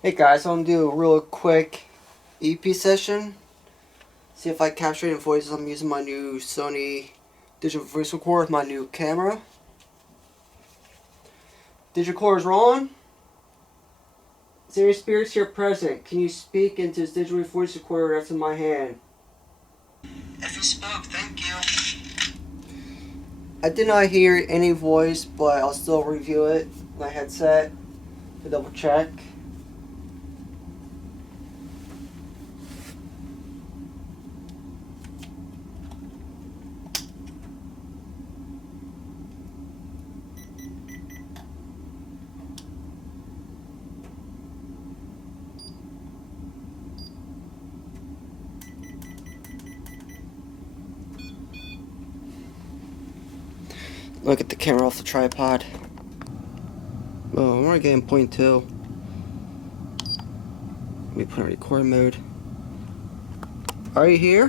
Hey guys, I'm gonna do a real quick EP session. See if I capture any voices. I'm using my new Sony digital voice recorder with my new camera. Digital recorder's rolling. Is there any spirits here present? Can you speak into this digital voice recorder that's in my hand? If you spoke, thank you. I did not hear any voice, but I'll still review it with my headset to double check. Look at the camera off the tripod. Oh, we're getting point two. Let me put on record mode. Are you here?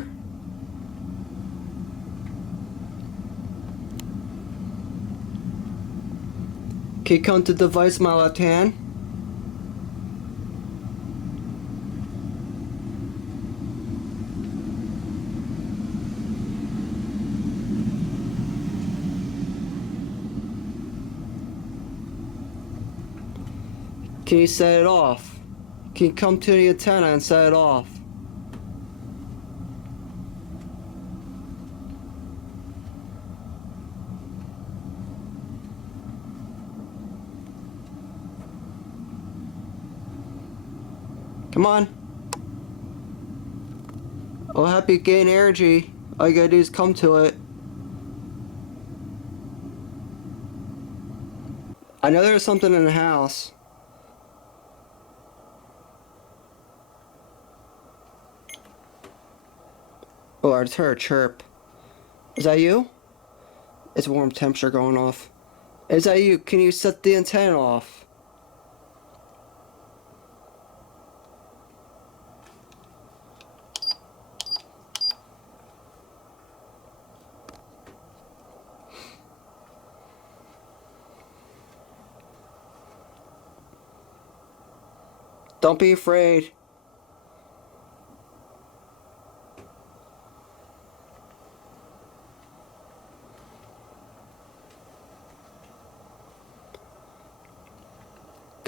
Can you come to the device in my left hand? Can you set it off? Can you come to the antenna and set it off? Come on. I'll help you gain energy. All you gotta do is come to it. I know there's something in the house. Oh, I just heard a chirp. Is that you? It's warm temperature going off. Is that you? Can you set the antenna off? Don't be afraid.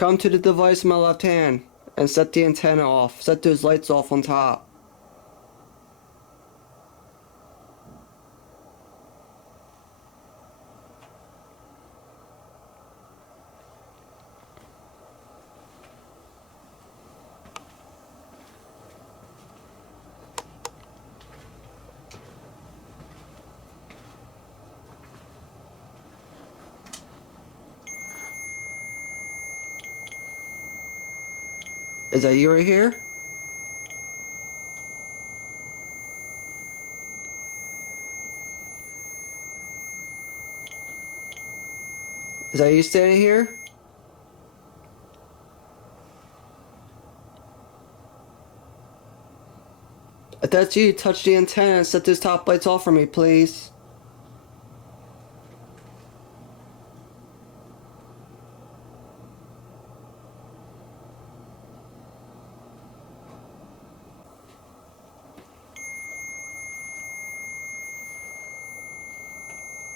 Come to the device in my left hand and set the antenna off. Set those lights off on top. Is that you right here? Is that you standing here? If that's you, touch the antenna and set those top lights off for me, please.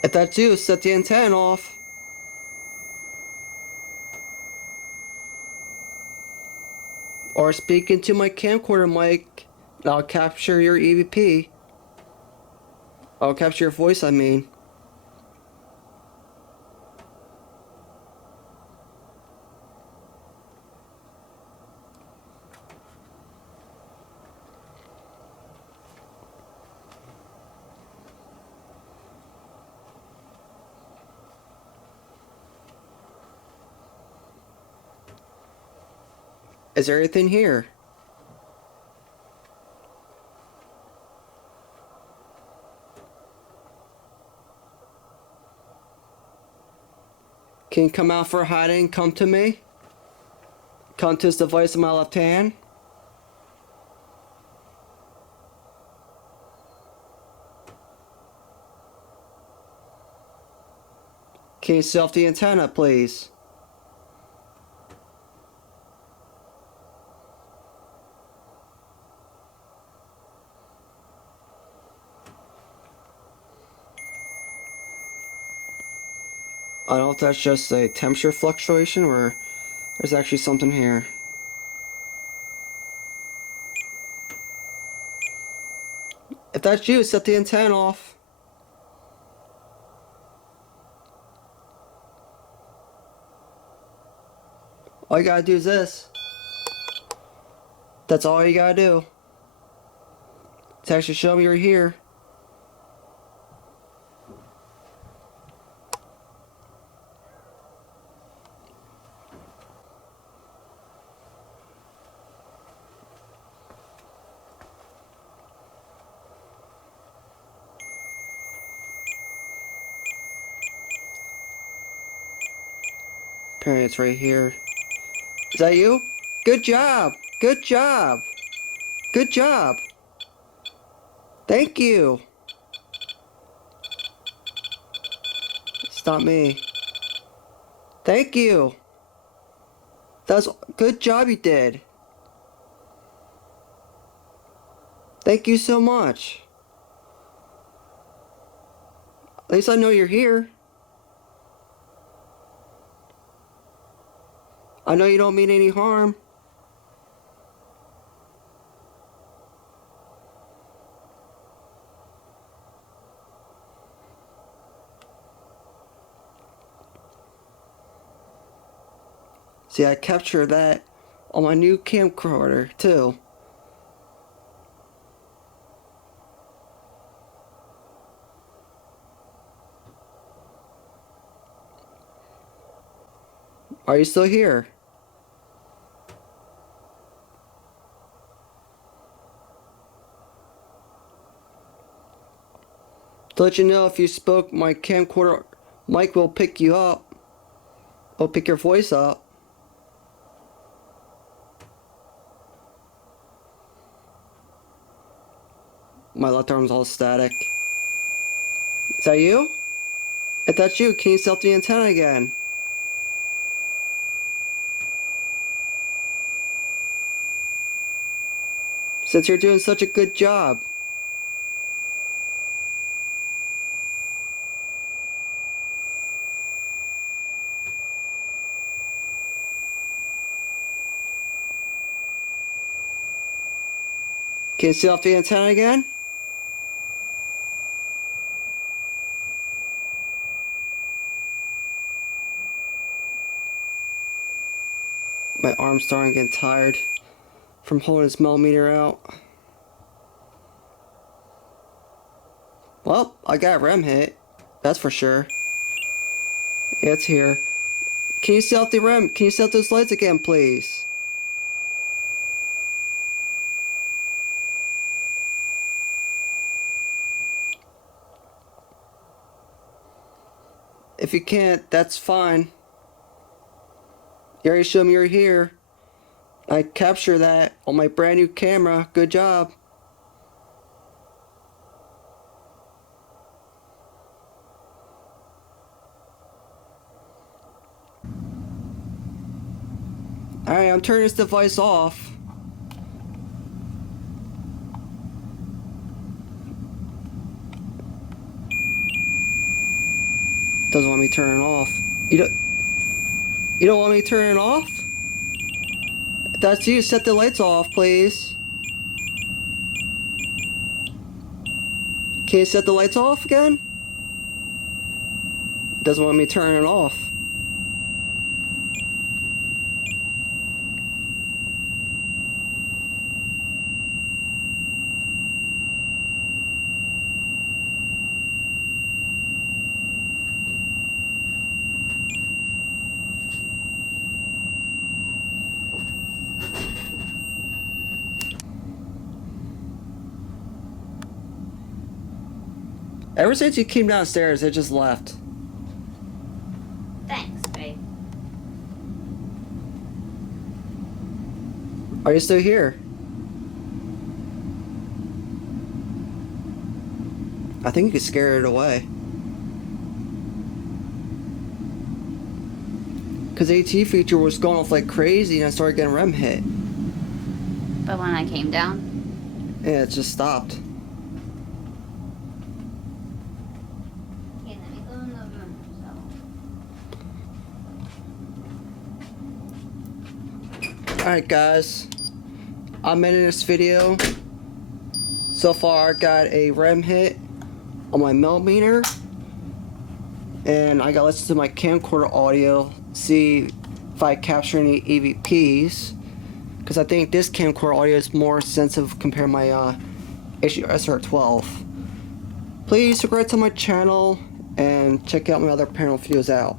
If that's you, set the antenna off. Or speak into my camcorder mic. I'll capture your EVP. I'll capture your voice, I mean. Is there anything here? Can you come out for hiding? Come to me. Come to this device in my left hand. Can you set off the antenna, please? I don't know if that's just a temperature fluctuation or there's actually something here. If that's you, set the antenna off. All you gotta do is this. That's all you gotta do. To actually show me you're here. Apparently it's right here. Is that you? Good job! Good job! Good job! Thank you! It's not me. Thank you! That's good job you did. Thank you so much. At least I know you're here. I know you don't mean any harm. See, I captured that on my new camcorder, too. Are you still here? To let you know, if you spoke, my camcorder mic will pick you up. It'll pick your voice up. My left arm's all static. Is that you? If that's you, can you set the antenna again? Since you're doing such a good job. Can you set off the antenna again? My arm's starting to get tired from holding this millimeter out. Well, I got a REM hit. That's for sure. Yeah, it's here. Can you set off the REM? Can you set off those lights again, please? If you can't, that's fine. You already showed me you're here. I captured that on my brand new camera. Good job. Alright, I'm turning this device off. Doesn't want me to turn it off. You don't want me to turn it off? If that's you, set the lights off, please. Can you set the lights off again? Doesn't want me to turn it off. Ever since you came downstairs, it just left. Thanks, babe. Are you still here? I think you could scare it away. Because the AT feature was going off like crazy and I started getting REM hit. But when I came down? Yeah, it just stopped. Okay, let me go in the room, so. Alright guys, I'm ending this video. So far I got a REM hit on my millimeter, and I got to listen to my camcorder audio, see if I capture any EVPs, because I think this camcorder audio is more sensitive compared to my SR12. Please subscribe to my channel and check out my other paranormal videos out.